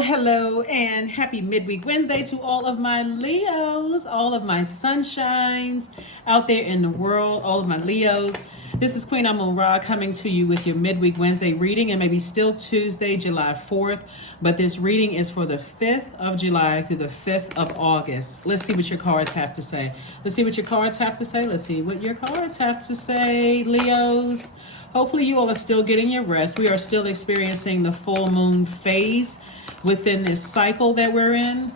Hello, and happy midweek Wednesday to all of my Leos, all of my sunshines out there in the world, all of my Leos. This is Queen Amun Ra coming to you with your midweek Wednesday reading, and maybe still Tuesday, July 4th, but this reading is for the 5th of July through the 5th of August. Let's see what your cards have to say. Let's see what your cards have to say. Let's see what your cards have to say, Leos. Hopefully you all are still getting your rest. We are still experiencing the full moon phase within this cycle that we're in.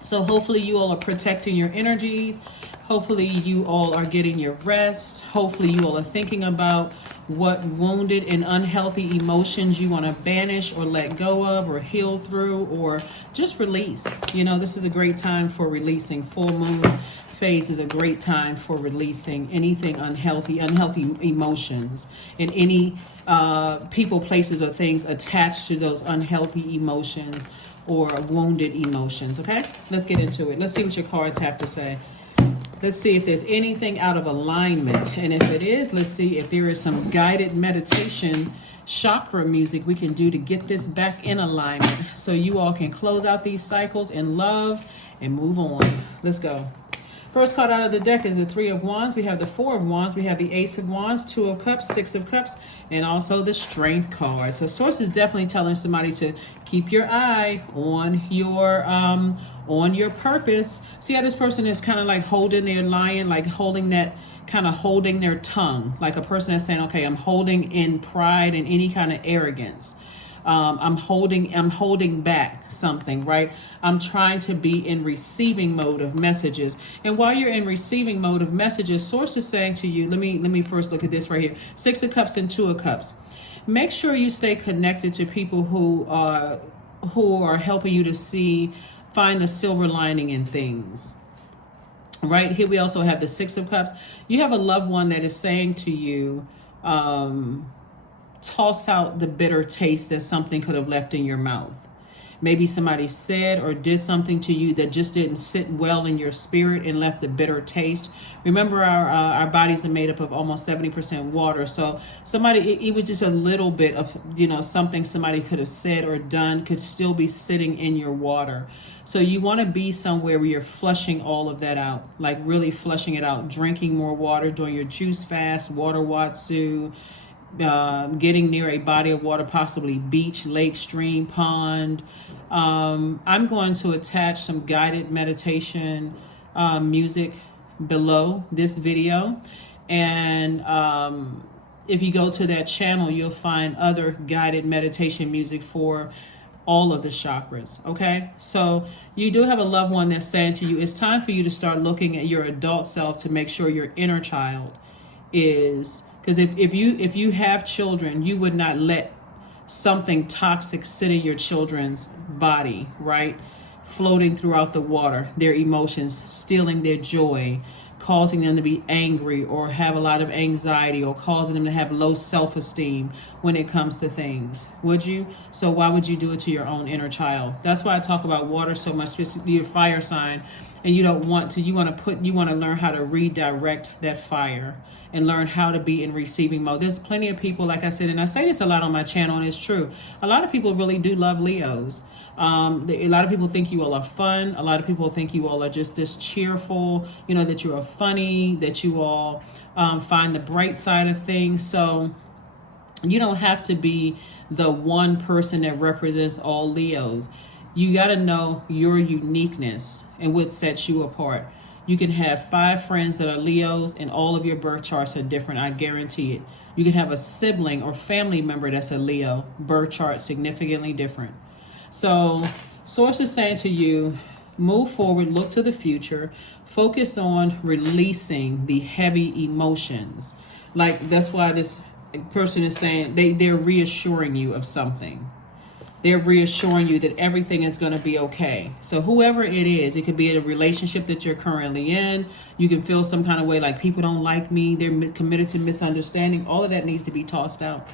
So hopefully you all are protecting your energies. Hopefully you all are getting your rest. Hopefully you all are thinking about what wounded and unhealthy emotions you want to banish or let go of or heal through or just release. You know, this is a great time for releasing. Full moon phase is a great time for releasing anything unhealthy emotions and any people, places, or things attached to those unhealthy emotions or wounded emotions. Okay, let's get into it. Let's see what your cards have to say. Let's see if there's anything out of alignment, and if it is, let's see if there is some guided meditation chakra music we can do to get this back in alignment so you all can close out these cycles in love and move on. Let's go. First card out of the deck is the Three of Wands. We have the Four of Wands. We have the Ace of Wands, Two of Cups, Six of Cups, and also the Strength card. So Source is definitely telling somebody to keep your eye on your purpose. See how this person is kind of like holding their lion, like holding that, kind of holding their tongue, like a person that's saying, okay, I'm holding in pride and any kind of arrogance. I'm holding back something, right? I'm trying to be in receiving mode of messages. And while you're in receiving mode of messages, Source is saying to you, let me first look at this right here. Six of Cups and Two of Cups. Make sure you stay connected to people who are helping you to find the silver lining in things. Right here we also have the Six of Cups. You have a loved one that is saying to you, toss out the bitter taste that something could have left in your mouth. Maybe somebody said or did something to you that just didn't sit well in your spirit and left a bitter taste. Remember, our bodies are made up of almost 70% water. So it was just a little bit of, something somebody could have said or done could still be sitting in your water. So you want to be somewhere where you're flushing all of that out, like really flushing it out, drinking more water, doing your juice fast, water watsu, getting near a body of water, possibly beach, lake, stream, pond. I'm going to attach some guided meditation music below this video, and if you go to that channel, you'll find other guided meditation music for all of the chakras. Okay, so you do have a loved one that's saying to you, it's time for you to start looking at your adult self to make sure your inner child is, because if you have children, you would not let something toxic sit in your children's body, right? Floating throughout the water, their emotions, stealing their joy, causing them to be angry or have a lot of anxiety, or causing them to have low self-esteem when it comes to things. Would you? So why would you do it to your own inner child? That's why I talk about water so much. Your fire sign, and you don't want to, you want to learn how to redirect that fire and learn how to be in receiving mode. There's plenty of people, like I said, and I say this a lot on my channel, and it's true. A lot of people really do love Leos. A lot of people think you all are fun. A lot of people think you all are just this cheerful, that you are funny, that you all find the bright side of things. So you don't have to be the one person that represents all Leos. You got to know your uniqueness and what sets you apart. You can have 5 friends that are Leos and all of your birth charts are different. I guarantee it. You can have a sibling or family member that's a Leo, birth chart significantly different. So Source is saying to you, move forward, look to the future, focus on releasing the heavy emotions. Like, that's why this person is saying they're reassuring you of something. They're reassuring you that everything is going to be okay. So whoever it is, it could be a relationship that you're currently in. You can feel some kind of way like people don't like me. They're committed to misunderstanding. All of that needs to be tossed out.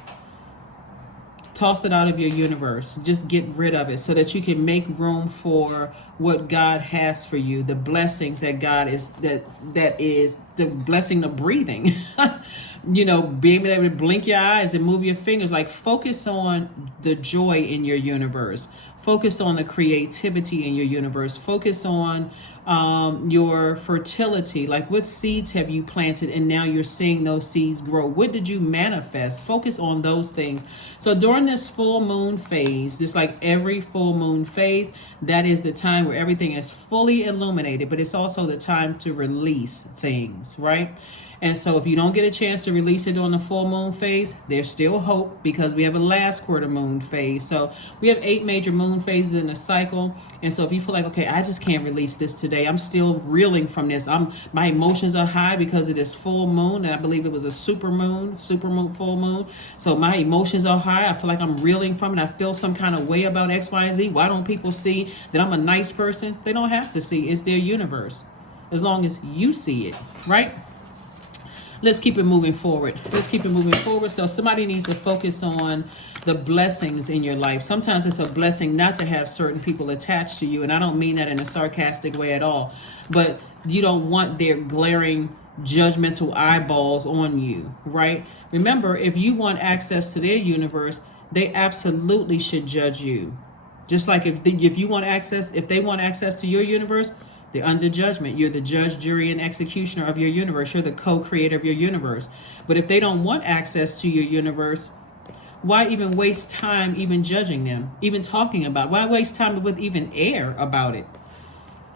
Toss it out of your universe. Just get rid of it so that you can make room for what God has for you. The blessings that God is, that is the blessing of breathing. Being able to blink your eyes and move your fingers. Like, focus on the joy in your universe. Focus on the creativity in your universe. Focus on your fertility. Like, what seeds have you planted and now you're seeing those seeds grow? What did you manifest? Focus on those things. So during this full moon phase, just like every full moon phase, that is the time where everything is fully illuminated, but it's also the time to release things, right? And so if you don't get a chance to release it on the full moon phase, there's still hope, because we have a last quarter moon phase. So we have 8 major moon phases in a cycle. And so if you feel like, okay, I just can't release this today, I'm still reeling from this, my emotions are high because of this full moon, and I believe it was a super moon, full moon. So my emotions are high. I feel like I'm reeling from it. I feel some kind of way about X, Y, and Z. Why don't people see that I'm a nice person? They don't have to see. It's their universe, as long as you see it, right? Let's keep it moving forward. So somebody needs to focus on the blessings in your life. Sometimes it's a blessing not to have certain people attached to you. And I don't mean that in a sarcastic way at all. But you don't want their glaring, judgmental eyeballs on you, right? Remember, if you want access to their universe, they absolutely should judge you. Just like if they want access to your universe, they're under judgment. You're the judge, jury, and executioner of your universe. You're the co-creator of your universe. But if they don't want access to your universe, why even waste time even judging them, even talking about it? Why waste time with even air about it?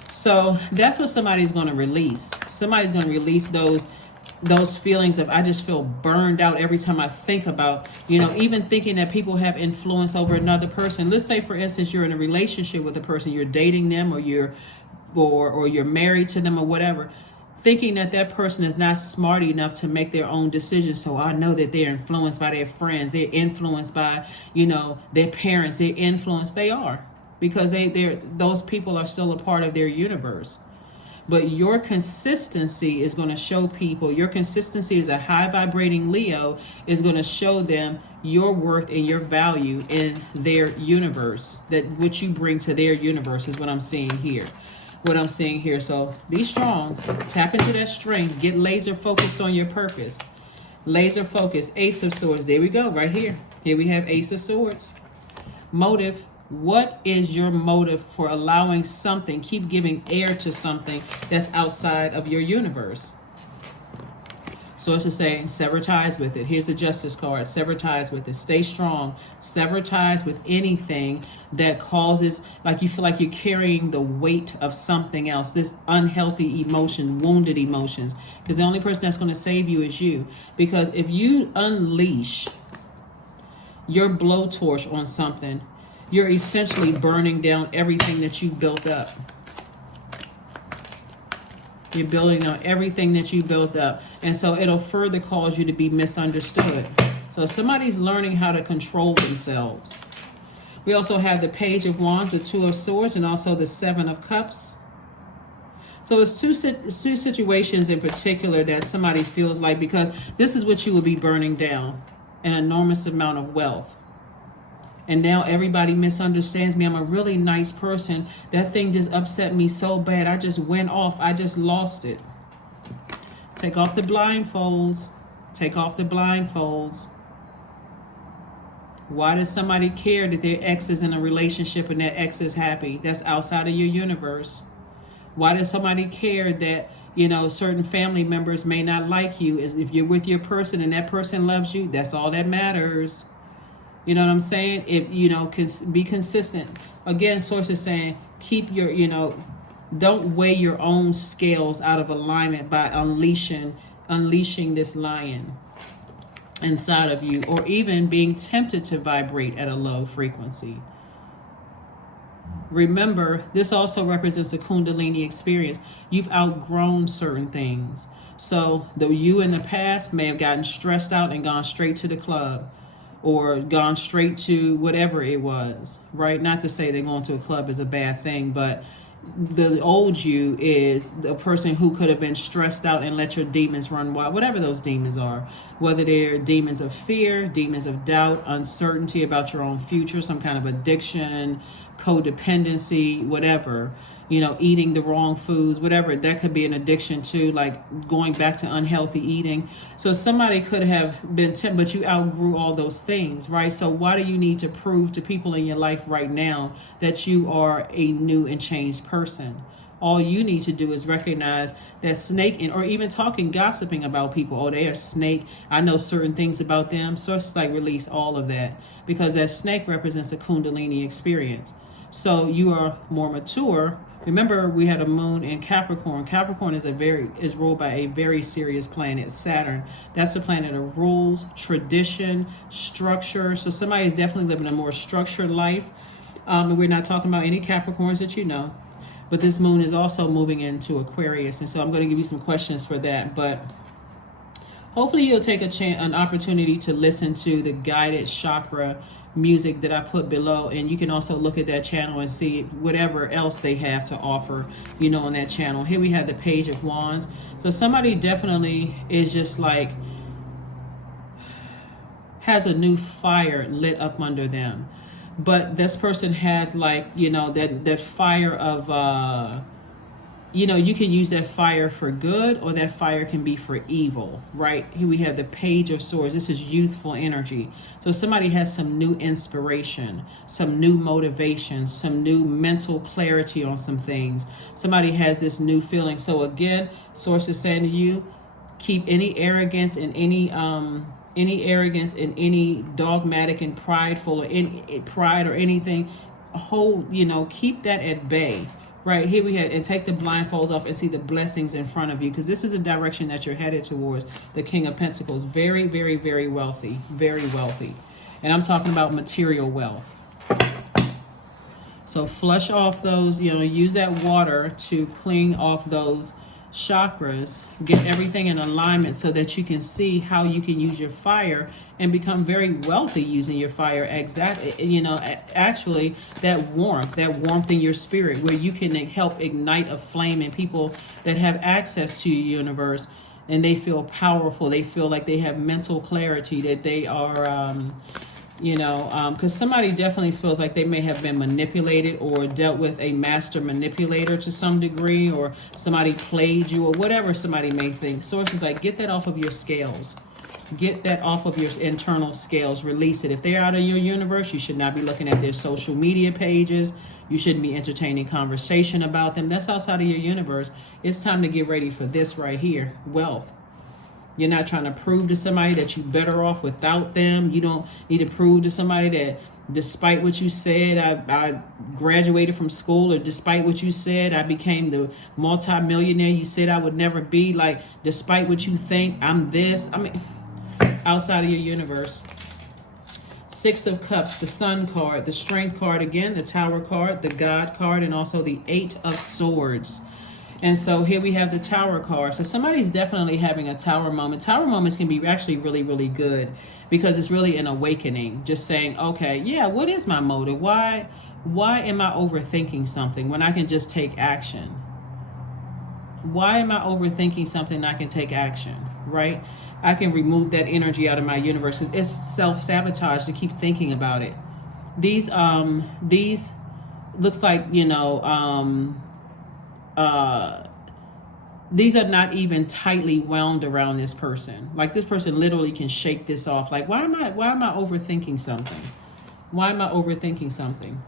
So that's what somebody's going to release. Somebody's going to release those feelings of, I just feel burned out every time I think about, even thinking that people have influence over another person. Let's say, for instance, you're in a relationship with a person, you're dating them, or you're married to them, or whatever, thinking that person is not smart enough to make their own decisions. So I know that they're influenced by their friends, they're influenced by their parents, they're influenced. They are, because those people are still a part of their universe. But your consistency is going to show people, your consistency as a high vibrating Leo is going to show them your worth and your value in their universe, that what you bring to their universe is what I'm seeing here. So be strong, tap into that strength, get laser focused on your purpose. Laser focus. Ace of Swords. There we go, right here. Here we have Ace of Swords. Motive. What is your motive for allowing something, keep giving air to something that's outside of your universe? So it's to say, sever ties with it. Here's the Justice card. Sever ties with it. Stay strong. Sever ties with anything that causes, like you feel like you're carrying the weight of something else, this unhealthy emotion, wounded emotions. Because the only person that's going to save you is you. Because if you unleash your blowtorch on something, you're essentially burning down everything that you built up. You're building on everything that you built up. And so it'll further cause you to be misunderstood. So somebody's learning how to control themselves. We also have the Page of Wands, the Two of Swords, and also the Seven of Cups. So it's two situations in particular that somebody feels like, because this is what you will be burning down, an enormous amount of wealth. And now everybody misunderstands me. I'm a really nice person. That thing just upset me so bad. I just went off. I just lost it. Take off the blindfolds. Take off the blindfolds. Why does somebody care that their ex is in a relationship and their ex is happy? That's outside of your universe. Why does somebody care that, certain family members may not like you? If you're with your person and that person loves you, that's all that matters. You know what I'm saying? If, be consistent. Again, Source is saying, keep your, don't weigh your own scales out of alignment by unleashing this lion inside of you, or even being tempted to vibrate at a low frequency. Remember, this also represents a Kundalini experience. You've outgrown certain things. So you in the past may have gotten stressed out and gone straight to the club, or gone straight to whatever it was, right? Not to say that going to a club is a bad thing, but the old you is the person who could have been stressed out and let your demons run wild, whatever those demons are, whether they're demons of fear, demons of doubt, uncertainty about your own future, some kind of addiction, codependency, whatever, eating the wrong foods, whatever. That could be an addiction too, like going back to unhealthy eating. So somebody could have been but you outgrew all those things, right? So why do you need to prove to people in your life right now that you are a new and changed person? All you need to do is recognize that snake, or even talking, gossiping about people. Oh, they are snake. I know certain things about them. So it's like release all of that, because that snake represents a Kundalini experience. So you are more mature. Remember, we had a moon in Capricorn. Capricorn is ruled by a very serious planet, Saturn. That's the planet of rules, tradition, structure. So somebody is definitely living a more structured life. And we're not talking about any Capricorns that you know. But this moon is also moving into Aquarius. And so I'm going to give you some questions for that. But hopefully you'll take an opportunity to listen to the guided chakra music that I put below, and you can also look at that channel and see whatever else they have to offer, on that channel. Here we have the Page of Wands. So somebody definitely is just like has a new fire lit up under them, but this person has like that fire of you can use that fire for good, or that fire can be for evil, right? Here we have the Page of Swords. This is youthful energy. So somebody has some new inspiration, some new motivation, some new mental clarity on some things. Somebody has this new feeling. So again, Source is saying to you, keep any arrogance and any dogmatic and prideful, or any pride or anything, keep that at bay. Right, here we have, and take the blindfolds off and see the blessings in front of you, because this is a direction that you're headed towards. The King of Pentacles, very, very, very wealthy, very wealthy. And I'm talking about material wealth. So flush off those, use that water to clean off those chakras, get everything in alignment so that you can see how you can use your fire and become very wealthy using your fire. Actually that warmth in your spirit, where you can help ignite a flame in people that have access to your universe, and they feel powerful. They feel like they have mental clarity, that they are because somebody definitely feels like they may have been manipulated or dealt with a master manipulator to some degree, or somebody played you, or whatever somebody may think. Source is like, get that off of your scales. Get that off of your internal scales. Release it. If they're out of your universe, you should not be looking at their social media pages. You shouldn't be entertaining conversation about them. That's outside of your universe. It's time to get ready for this right here, wealth. You're not trying to prove to somebody that you're better off without them. You don't need to prove to somebody that despite what you said, I graduated from school, or despite what you said, I became the multi-millionaire you said I would never be. Like, despite what you think, I'm this. Outside of your universe. Six of Cups, the Sun card, the Strength card again, the Tower card, the God card, and also the Eight of Swords. And so here we have the Tower card. So somebody's definitely having a Tower moment. Tower moments can be actually really, really good, because it's really an awakening. Just saying, okay, yeah, what is my motive? Why am I overthinking something when I can just take action? Why am I overthinking something and I can take action, right? I can remove that energy out of my universe. It's self-sabotage to keep thinking about it. These looks like, these are not even tightly wound around this person. Like, this person literally can shake this off. Like, why am I overthinking something? Why am I overthinking something?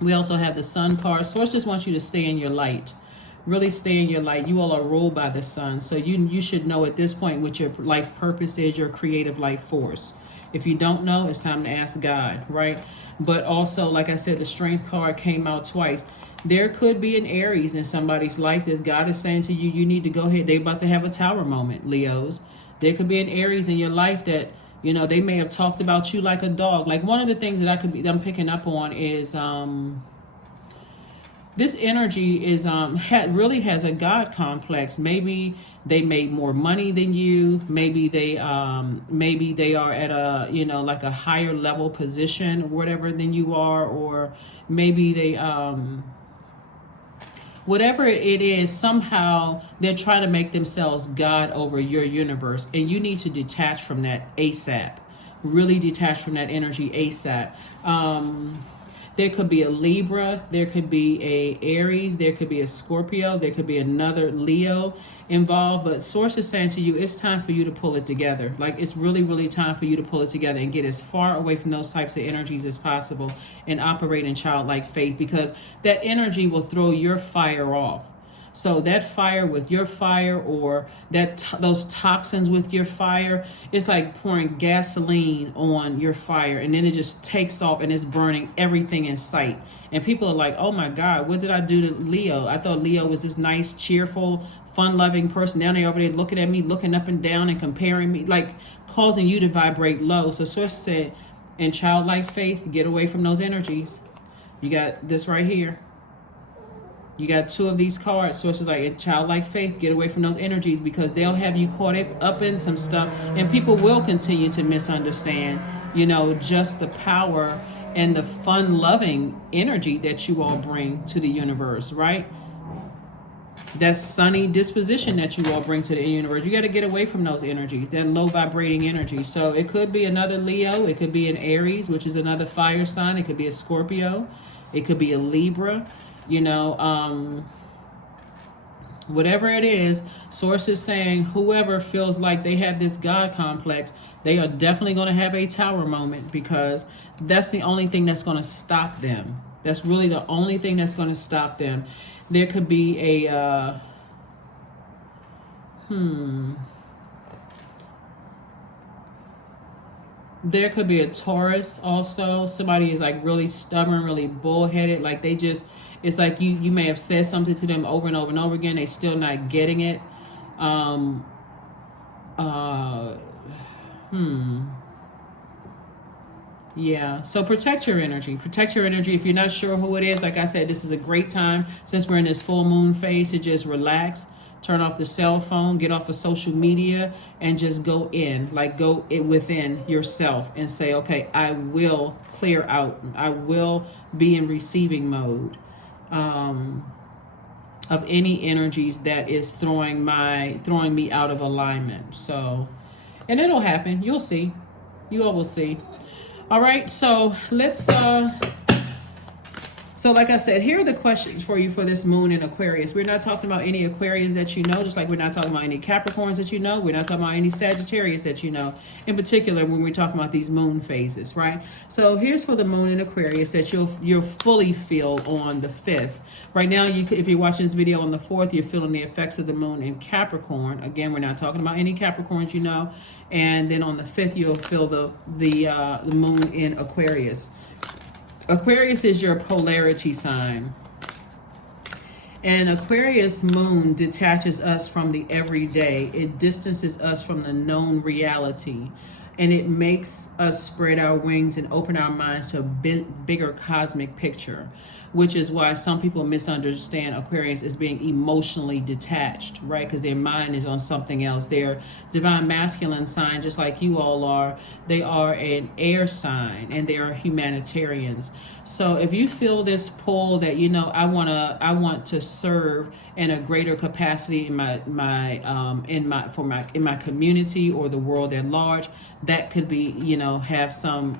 We also have the Sun card. Source just wants you to stay in your light. Really stay in your light. You all are ruled by the sun. So you should know at this point what your life purpose is, your creative life force. If you don't know, it's time to ask God, right? But also, like I said, the Strength card came out twice. There could be an Aries in somebody's life that God is saying to you, you need to go ahead. They're about to have a Tower moment, Leos. There could be an Aries in your life that, they may have talked about you like a dog. Like, one of the things that I'm picking up on is this energy is really has a God complex. Maybe they made more money than you. Maybe they are at a like a higher level position or whatever than you are, or maybe they whatever it is, somehow they're trying to make themselves God over your universe, and you need to detach from that ASAP. Really detach from that energy ASAP. There could be a Libra, there could be a Aries, there could be a Scorpio, there could be another Leo involved. But Source is saying to you, it's time for you to pull it together. Like, it's really, really time for you to pull it together and get as far away from those types of energies as possible and operate in childlike faith, because that energy will throw your fire off. So that fire with your fire, or those toxins with your fire, it's like pouring gasoline on your fire, and then it just takes off and it's burning everything in sight. And people are like, oh my God, what did I do to Leo? I thought Leo was this nice, cheerful, fun-loving person. Now they're over there looking at me, looking up and down and comparing me, like causing you to vibrate low. So Source said, in childlike faith, get away from those energies. You got this right here. You got two of these cards. Sources like, in childlike faith, get away from those energies, because they'll have you caught up in some stuff, and people will continue to misunderstand, you know, just the power and the fun-loving energy that you all bring to the universe, right? That sunny disposition that you all bring to the universe. You got to get away from those energies, that low vibrating energy. So it could be another Leo. It could be an Aries, which is another fire sign. It could be a Scorpio. It could be a Libra. You know, whatever it is, Source is saying whoever feels like they have this God complex, they are definitely going to have a tower moment, because that's the only thing that's going to stop them. That's really the only thing that's going to stop them. There could be a, there could be a Taurus also. Somebody is like really stubborn, really bullheaded. Like they just, it's like you may have said something to them over and over and over again. They still not getting it. Yeah, so protect your energy. Protect your energy. If you're not sure who it is, like I said, this is a great time, since we're in this full moon phase, to just relax, turn off the cell phone, get off of social media, and just go in, like go within yourself and say, okay, I will clear out. I will be in receiving mode of any energies that is throwing me out of alignment. So, and it'll happen. You'll see. You all will see. All right, so let's, so like I said, here are the questions for you for this moon in Aquarius. We're not talking about any Aquarius that you know, just like we're not talking about any Capricorns that you know. We're not talking about any Sagittarius that you know, in particular when we're talking about these moon phases, right? So here's for the moon in Aquarius that you'll fully feel on the 5th. Right now, if you're watching this video on the 4th, you're feeling the effects of the moon in Capricorn. Again, we're not talking about any Capricorns you know. And then on the 5th, you'll feel the moon in Aquarius. Aquarius is your polarity sign. And Aquarius moon detaches us from the everyday. It distances us from the known reality. And it makes us spread our wings and open our minds to a bigger cosmic picture, which is why some people misunderstand Aquarius as being emotionally detached, right? Because their mind is on something else. They're divine masculine sign, just like you all are. They are an air sign, and they are humanitarians. So if you feel this pull that, you know, I want to serve in a greater capacity in my community or the world at large, that could be, you know, have some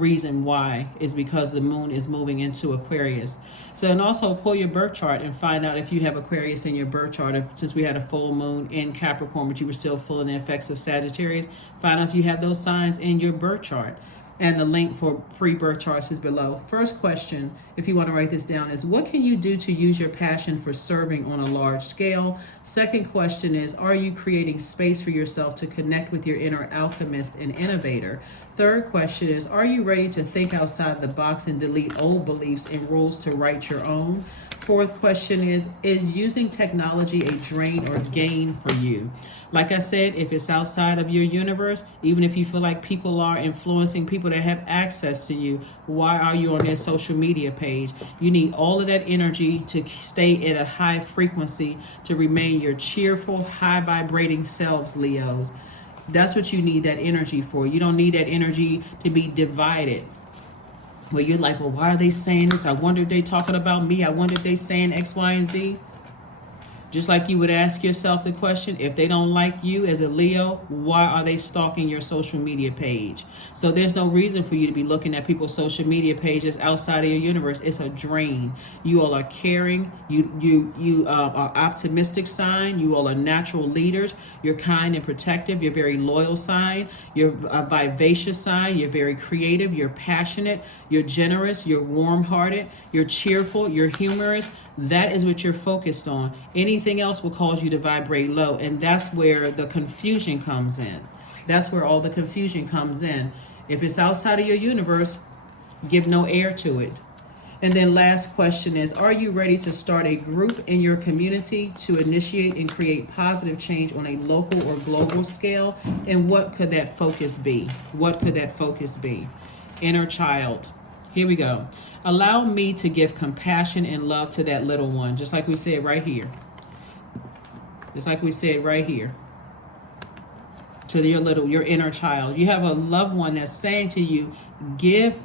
reason why, is because the moon is moving into Aquarius. So, and also pull your birth chart and find out if you have Aquarius in your birth chart. Since we had a full moon in Capricorn, but you were still feeling the effects of Sagittarius, find out if you have those signs in your birth chart. And the link for free birth charts is below. First question, if you want to write this down, is what can you do to use your passion for serving on a large scale? Second question is, are you creating space for yourself to connect with your inner alchemist and innovator? Third question is, are you ready to think outside the box and delete old beliefs and rules to write your own? Fourth question is using technology a drain or gain for you? Like I said, if it's outside of your universe, even if you feel like people are influencing people that have access to you, why are you on their social media page? You need all of that energy to stay at a high frequency to remain your cheerful, high vibrating selves, Leos. That's what you need that energy for. You don't need that energy to be divided, where you're like, well, why are they saying this? I wonder if they're talking about me. I wonder if they're saying X, Y, and Z. Just like you would ask yourself the question, if they don't like you as a Leo, why are they stalking your social media page? So there's no reason for you to be looking at people's social media pages outside of your universe. It's a drain. You all are caring. You are optimistic sign. You all are natural leaders. You're kind and protective. You're very loyal sign. You're a vivacious sign. You're very creative. You're passionate. You're generous. You're warm-hearted. You're cheerful. You're humorous. That is what you're focused on. Anything else will cause you to vibrate low. And that's where the confusion comes in. That's where all the confusion comes in. If it's outside of your universe, give no air to it. And then last question is, are you ready to start a group in your community to initiate and create positive change on a local or global scale? And what could that focus be? What could that focus be? Inner child. Here we go. Allow me to give compassion and love to that little one, just like we said right here. Just like we said right here. To your inner child. You have a loved one that's saying to you, give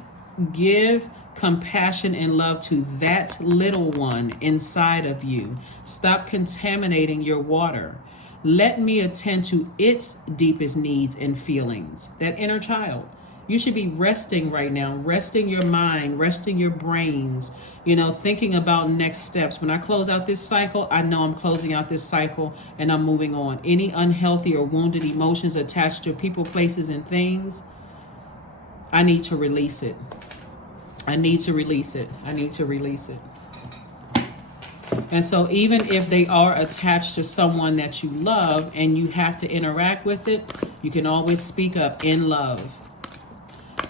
compassion and love to that little one inside of you. Stop contaminating your water. Let me attend to its deepest needs and feelings. That inner child. You should be resting right now, resting your mind, resting your brains, thinking about next steps. When I close out this cycle, I know I'm closing out this cycle and I'm moving on. Any unhealthy or wounded emotions attached to people, places, and things, I need to release it. I need to release it. I need to release it. And so even if they are attached to someone that you love and you have to interact with it, you can always speak up in love.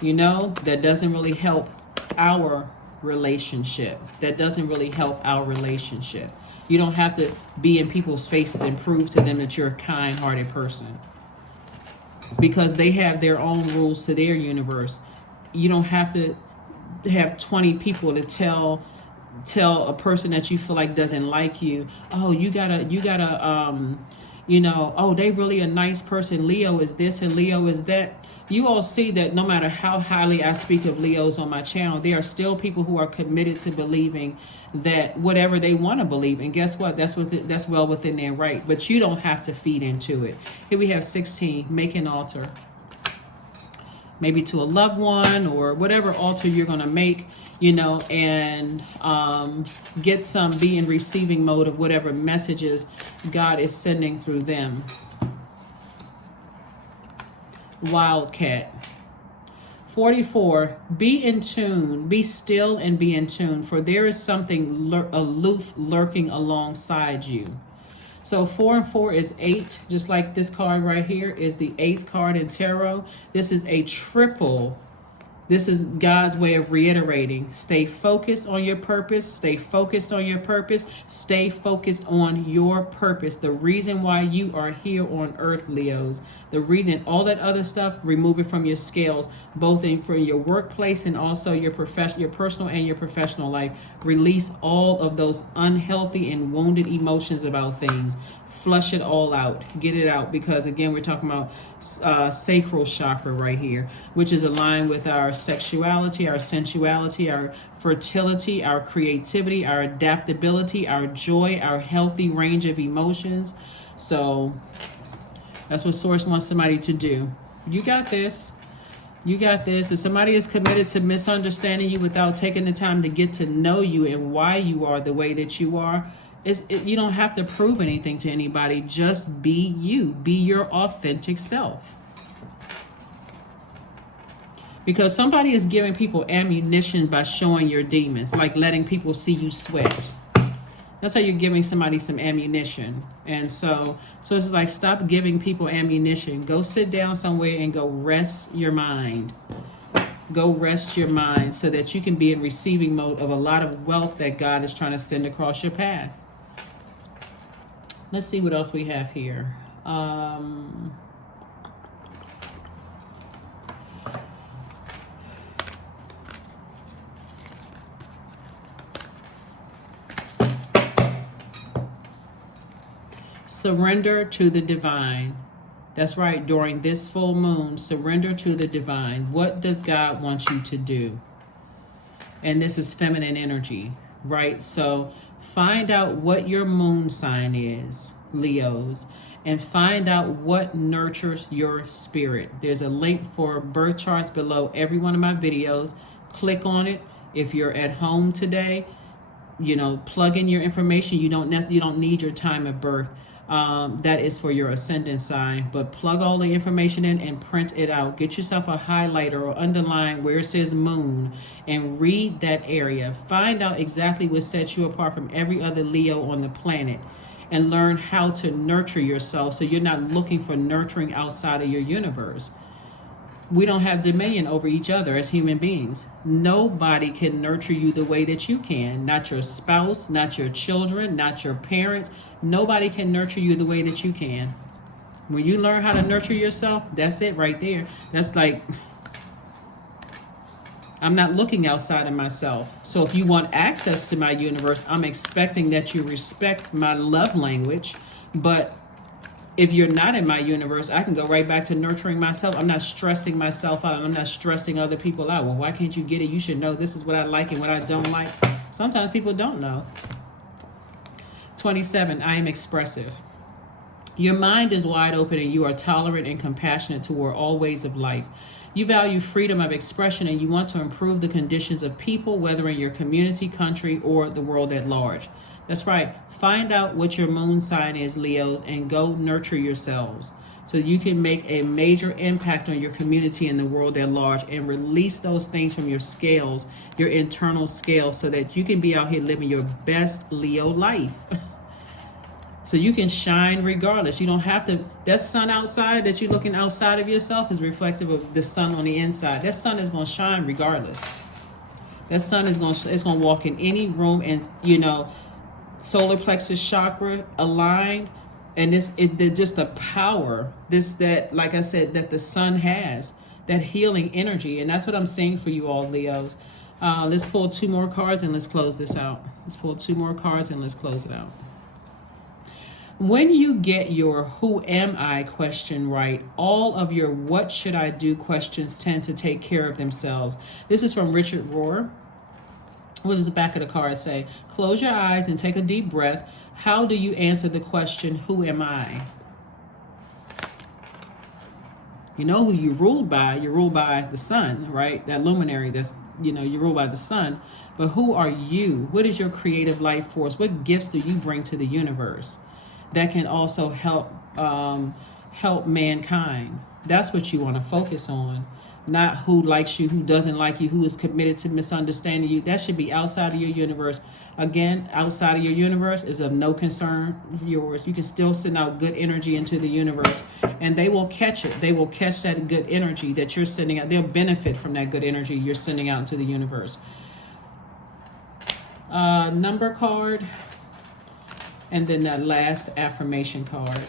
That doesn't really help our relationship. That doesn't really help our relationship. You don't have to be in people's faces and prove to them that you're a kind-hearted person. Because they have their own rules to their universe. You don't have to have 20 people to tell a person that you feel like doesn't like you, oh, you gotta oh, they really a nice person. Leo is this and Leo is that. You all see that no matter how highly I speak of Leos on my channel, there are still people who are committed to believing that whatever they want to believe. And guess what? That's well within their right. But you don't have to feed into it. Here we have 16. Make an altar. Maybe to a loved one or whatever altar you're going to make, and be in receiving mode of whatever messages God is sending through them. Wildcat. 44. Be in tune. Be still and be in tune, for there is something aloof lurking alongside you. So 4 and 4 is 8, just like this card right here is the 8th card in tarot. This is a triple. This is God's way of reiterating. Stay focused on your purpose. Stay focused on your purpose. Stay focused on your purpose. The reason why you are here on earth, Leos. The reason, all that other stuff, remove it from your scales, both for your workplace and also your personal and your professional life. Release all of those unhealthy and wounded emotions about things. Flush it all out. Get it out, because again, we're talking about sacral chakra right here, which is aligned with our sexuality, our sensuality, our fertility, our creativity, our adaptability, our joy, our healthy range of emotions. So that's what Source wants somebody to do. You got this. You got this. If somebody is committed to misunderstanding you without taking the time to get to know you and why you are the way that you are, you don't have to prove anything to anybody. Just be you. Be your authentic self. Because somebody is giving people ammunition by showing your demons, like letting people see you sweat. That's how you're giving somebody some ammunition. And so it's like, stop giving people ammunition. Go sit down somewhere and go rest your mind. Go rest your mind so that you can be in receiving mode of a lot of wealth that God is trying to send across your path. Let's see what else we have here. Surrender to the divine. That's right. During this full moon, surrender to the divine. What does God want you to do? And this is feminine energy. right? So find out what your moon sign is, Leos, and find out what nurtures your spirit. There's a link for birth charts below every one of my videos. Click on it. If you're at home today, you know, plug in your information. You don't need your time of birth. That is for your ascendant sign, but plug all the information in and print it out. Get yourself a highlighter or underline where it says moon and read that area. Find out exactly what sets you apart from every other Leo on the planet, and learn how to nurture yourself so you're not looking for nurturing outside of your universe. We don't have dominion over each other as human beings. Nobody can nurture you the way that you can. Not your spouse, not your children, not your parents. Nobody can nurture you the way that you can. When you learn how to nurture yourself, that's it right there. That's like, I'm not looking outside of myself. So if you want access to my universe, I'm expecting that you respect my love language. But if you're not in my universe, I can go right back to nurturing myself. I'm not stressing myself out. I'm not stressing other people out. Well, why can't you get it? You should know this is what I like and what I don't like. Sometimes people don't know. 27, I am expressive. Your mind is wide open and you are tolerant and compassionate toward all ways of life. You value freedom of expression and you want to improve the conditions of people, whether in your community, country, or the world at large. That's right. Find out what your moon sign is, Leos, and go nurture yourselves so you can make a major impact on your community and the world at large, and release those things from your scales, your internal scales, so that you can be out here living your best Leo life. So you can shine regardless. You don't have to, that sun outside that you're looking outside of yourself is reflective of the sun on the inside. That sun is going to shine regardless. That sun is going to walk in any room, and, you know, solar plexus chakra aligned, and just the power, that, like I said, that the sun has, that healing energy. And that's what I'm saying for you all, Leos. Let's pull 2 more cards and let's close this out. Let's pull 2 more cards and let's close it out. When you get your who am I question right, all of your what should I do questions tend to take care of themselves. This is from Richard Rohr. What does the back of the card say? Close your eyes and take a deep breath. How do you answer the question, who am I? You know who you're ruled by. You're ruled by the sun, right? That luminary, that's, you know, you're ruled by the sun. But who are you? What is your creative life force? What gifts do you bring to the universe that can also help mankind? That's what you want to focus on. Not who likes you, who doesn't like you, who is committed to misunderstanding you. That should be outside of your universe. Again, outside of your universe is of no concern of yours. You can still send out good energy into the universe, and they will catch it. They will catch that good energy that you're sending out. They'll benefit from that good energy you're sending out into the universe. Number card, and then that last affirmation card.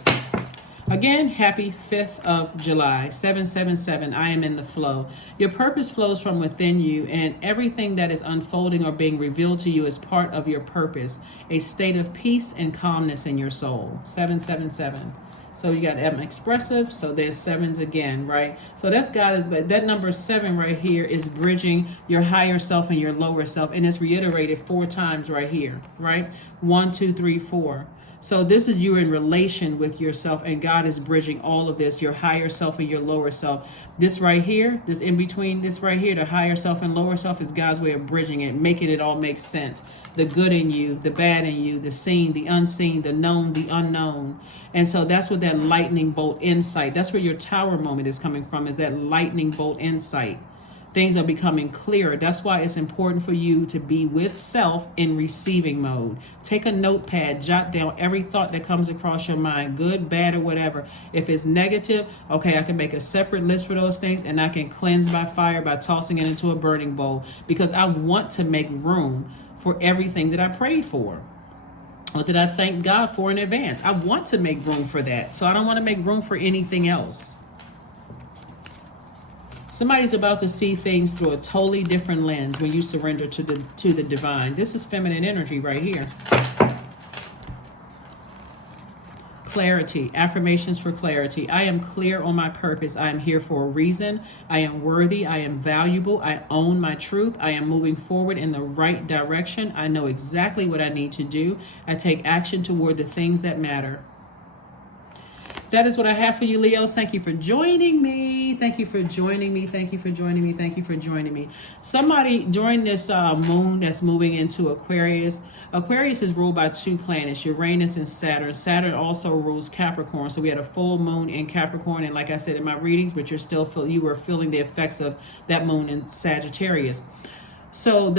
Again, happy 5th of July, 777, I am in the flow. Your purpose flows from within you, and everything that is unfolding or being revealed to you is part of your purpose, a state of peace and calmness in your soul. 777. So you got I'm expressive, so there's 7s again, right? So that's that number 7 right here is bridging your higher self and your lower self, and it's reiterated 4 times right here, right? 1, 2, 3, 4. So this is you in relation with yourself, and God is bridging all of this, your higher self and your lower self. This right here, this in between, this right here, the higher self and lower self, is God's way of bridging it, making it all make sense. The good in you, the bad in you, the seen, the unseen, the known, the unknown. And so that's what that lightning bolt insight, that's where your tower moment is coming from, is that lightning bolt insight. Things are becoming clearer. That's why it's important for you to be with self in receiving mode. Take a notepad, jot down every thought that comes across your mind, good, bad, or whatever. If it's negative, okay, I can make a separate list for those things, and I can cleanse by fire by tossing it into a burning bowl, because I want to make room for everything that I prayed for, or that I thank God for in advance. I want to make room for that. So I don't want to make room for anything else. Somebody's about to see things through a totally different lens when you surrender to the divine. This is feminine energy right here. Clarity, affirmations for clarity. I am clear on my purpose. I am here for a reason. I am worthy. I am valuable. I own my truth. I am moving forward in the right direction. I know exactly what I need to do. I take action toward the things that matter. That is what I have for you, Leos. Thank you for joining me. Thank you for joining me. Thank you for joining me. Thank you for joining me. Somebody during this moon that's moving into Aquarius. Aquarius is ruled by two planets, Uranus and Saturn. Saturn also rules Capricorn. So we had a full moon in Capricorn. And like I said in my readings, but you were feeling the effects of that moon in Sagittarius. So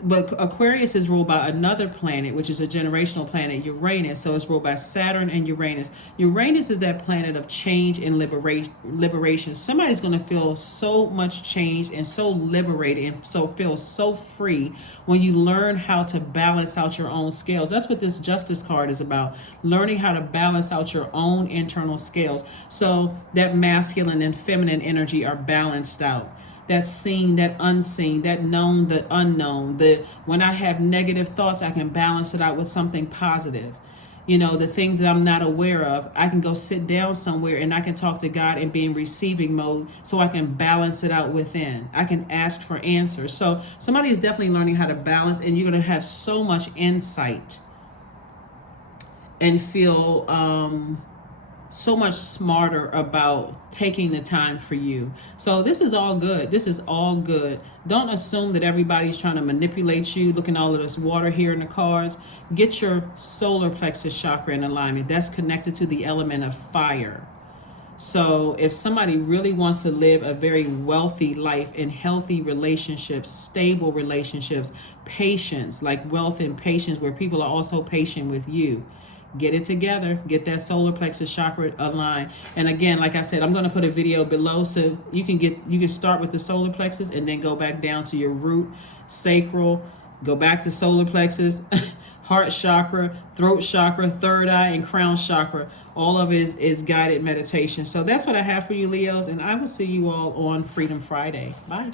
but Aquarius is ruled by another planet, which is a generational planet, Uranus. So it's ruled by Saturn and Uranus. Uranus is that planet of change and liberation. Somebody's going to feel so much change and so liberated and so feel so free when you learn how to balance out your own scales. That's what this Justice card is about, learning how to balance out your own internal scales. So that masculine and feminine energy are balanced out. That seen, that unseen, that known, the unknown. When I have negative thoughts, I can balance it out with something positive. You know, the things that I'm not aware of, I can go sit down somewhere and I can talk to God and be in receiving mode so I can balance it out within. I can ask for answers. So somebody is definitely learning how to balance, and you're going to have so much insight and feel so much smarter about taking the time for you. So this is all good. This is all good. Don't assume that everybody's trying to manipulate you. Look at all of this water here in the cards. Get your solar plexus chakra in alignment. That's connected to the element of fire. So if somebody really wants to live a very wealthy life in healthy relationships, stable relationships, patience, like wealth and patience, where people are also patient with you, get it together. Get that solar plexus chakra aligned. And again, like I said, I'm going to put a video below so you can start with the solar plexus and then go back down to your root, sacral, go back to solar plexus, heart chakra, throat chakra, third eye, and crown chakra. All of it is guided meditation. So that's what I have for you, Leos, and I will see you all on Freedom Friday. Bye.